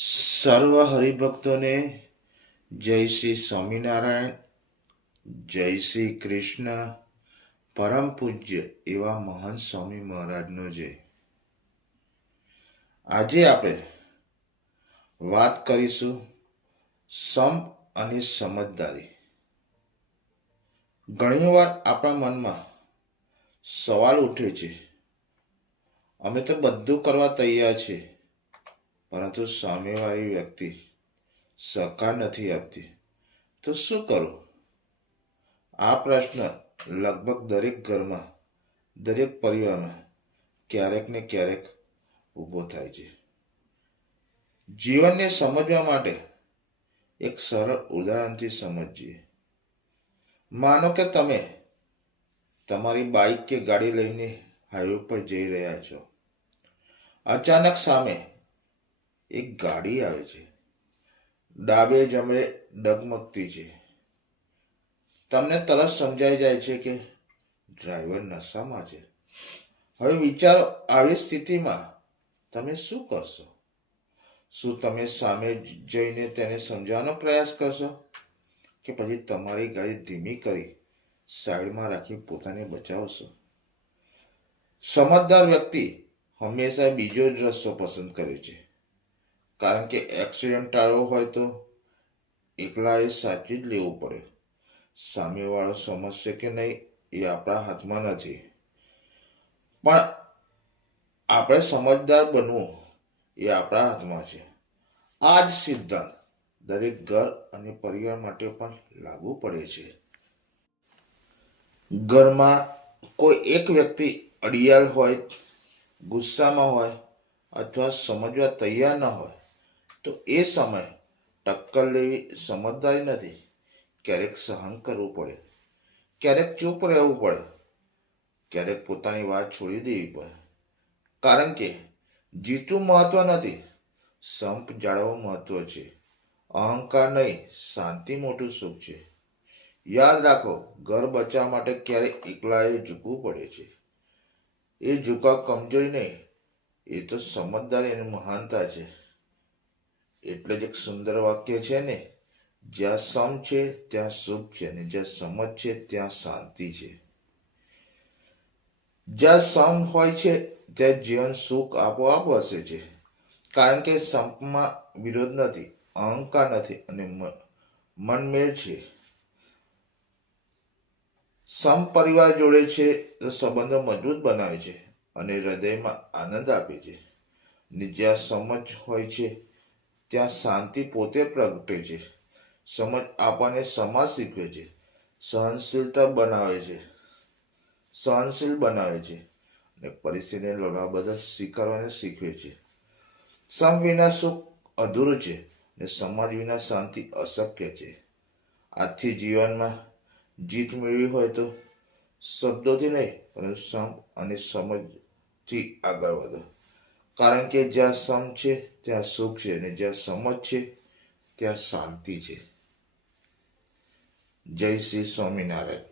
સર્વ હરિભક્તોને જય શ્રી સ્વામિનારાયણ, જય શ્રી કૃષ્ણ. પરમ પૂજ્ય એવા મહાન સ્વામી મહારાજનો જય. આજે આપણે વાત કરીશું સંપ અને સમજદારી. ઘણીવાર આપણા મનમાં સવાલ ઉઠે છે, અમે તો બધું કરવા તૈયાર છીએ, પરંતુ સામેવાળી વ્યક્તિ સહકાર નથી આપતી, તો શું કરું? આ પ્રશ્ન લગભગ દરેક ઘરમાં, દરેક પરિવારમાં ક્યારેક ને ક્યારેક ઊભો થાય છે. જીવનને સમજવા માટે એક સરળ ઉદાહરણથી સમજીએ. માનો કે તમે તમારી બાઇક કે ગાડી લઈને હાઈવે પર જઈ રહ્યા છો. અચાનક સામે એક ગાડી આવે છે, ડાબે જમણે ડગમગતી છે. તમને તરત સમજાઈ જાય છે કે ડ્રાઈવર નશામાં છે. હવે વિચારો, આવી સ્થિતિમાં તમે શું કરશો? શું તમે સામે જઈને તેને સમજાવવાનો પ્રયાસ કરશો, કે પછી તમારી ગાડી ધીમી કરી સાઈડમાં રાખી પોતાને બચાવશો? સમજદાર વ્યક્તિ હંમેશા બીજો જ રસ્તો પસંદ કરે છે, કારણ કે એક્સિડન્ટ ટાળવો હોય તો એકલાએ સાચી જ લેવું પડે. સામેવાળો સમજશે કે નહીં એ આપણા હાથમાં નથી, પણ આપણે સમજદાર બનવું એ આપણા હાથમાં છે. આ જ સિદ્ધાંત દરેક ઘર અને પરિવાર માટે પણ લાગુ પડે છે. ઘરમાં કોઈ એક વ્યક્તિ અડિયાળ હોય, ગુસ્સામાં હોય અથવા સમજવા તૈયાર ન હોય, તો એ સમય ટક્કર લેવી સમજદારી નથી. ક્યારેક સહન કરવું પડે, ક્યારેક ચૂપ રહેવું પડે, ક્યારેક પોતાની વાત છોડી દેવી પડે, કારણ કે જીતવું મહત્વ નથી, સંપ જાળવવું મહત્વ છે. અહંકાર નહીં, શાંતિ મોટું સુખ છે. યાદ રાખો, ઘર બચાવવા માટે ક્યારેક એકલાએ ઝૂકવું પડે છે. એ ઝુકાવ કમજોરી નહીં, એ તો સમજદારી અને મહાનતા છે. એટલે જ એક સુંદર વાક્ય છે ને, જ્યાં સમ છે ત્યાં સુખ છે, અને જ્યાં સમજ છે ત્યાં શાંતિ છે. જ્યાં સમ હોય છે ત્યાં જીવન સુખ આપોઆપ વસે છે, કારણ કે સંપમાં વિરોધ નથી, અહંકાર નથી અને મનમેળ છે. સમ પરિવાર જોડે છે તો સંબંધો મજબૂત બનાવે છે અને હૃદયમાં આનંદ આપે છે. અને જ્યાં સમજ હોય છે ત્યાં શાંતિ પોતે પ્રગટે છે. સમજ આપણને સમાજ શીખવે છે, સહનશીલ બનાવે છે અને પરિસ્થિતિને લડવા બદલ સ્વીકારવાને શીખવે છે. સમ વિના સુખ અધૂરું છે અને સમાજ વિના શાંતિ અશક્ય છે. આજથી જીવનમાં જીત મેળવી હોય તો શબ્દોથી નહીં, પરંતુ સંપ અને સમજથી આગળ વધો, કારણ કે જ્યાં સમ છે ત્યાં સુખ છે, અને જ્યાં સમજ છે ત્યાં શાંતિ છે. જય શ્રી સ્વામિનારાયણ.